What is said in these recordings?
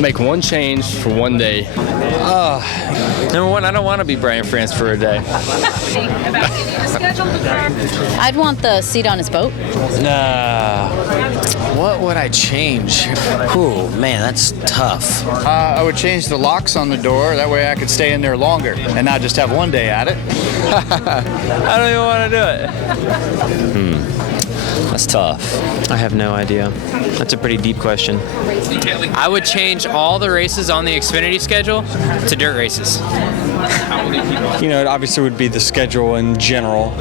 make one change for one day. Number one, I don't want to be Brian France for a day. I'd want the seat on his boat. What would I change? Ooh, man, that's tough. I would change the locks on the door. That way I could stay in there longer and not just have one day at it. I don't even want to do it. That's tough. I have no idea. That's a pretty deep question. I would change all the races on the Xfinity schedule to dirt races. You know, it obviously would be the schedule in general.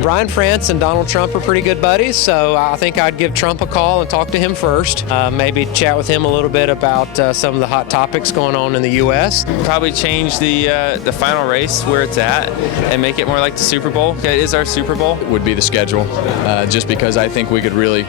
Brian France and Donald Trump are pretty good buddies, so I think I'd give Trump a call and talk to him first. Maybe chat with him a little bit about some of the hot topics going on in the U.S. Probably change the final race where it's at and make it more like the Super Bowl. It is our Super Bowl. Would be the schedule, just because I think we could really,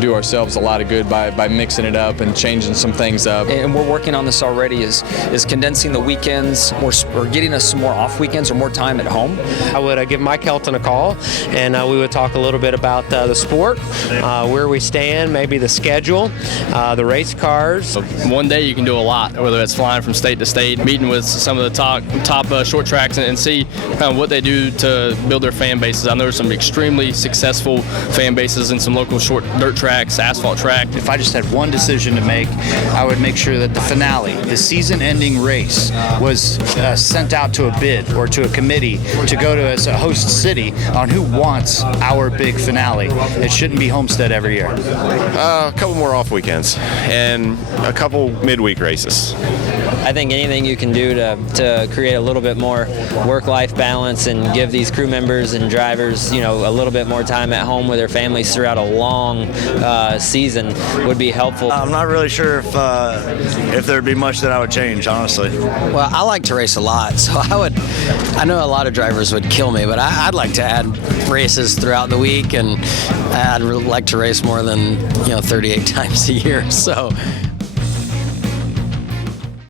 do ourselves a lot of good by mixing it up and changing some things up. And we're working on this already, is condensing the weekends or getting us some more off weekends or more time at home. I would give Mike Helton a call, and we would talk a little bit about the sport, where we stand, maybe the schedule, the race cars. One day you can do a lot, whether it's flying from state to state, meeting with some of the top short tracks and see kind of what they do to build their fan bases. I know there's some extremely successful fan bases in some local short dirt tracks, asphalt track. If I just had one decision to make, I would make sure that the finale, the season-ending race, was sent out to a bid or to a committee to go to as a host city on who wants our big finale. It shouldn't be Homestead every year. A couple more off weekends and a couple midweek races. I think anything you can do to create a little bit more work-life balance and give these crew members and drivers, a little bit more time at home with their families throughout a long season would be helpful. I'm not really sure if there'd be much that I would change, honestly. Well, I like to race a lot, so I know a lot of drivers would kill me, but I'd like to add races throughout the week, and I'd like to race more than 38 times a year. So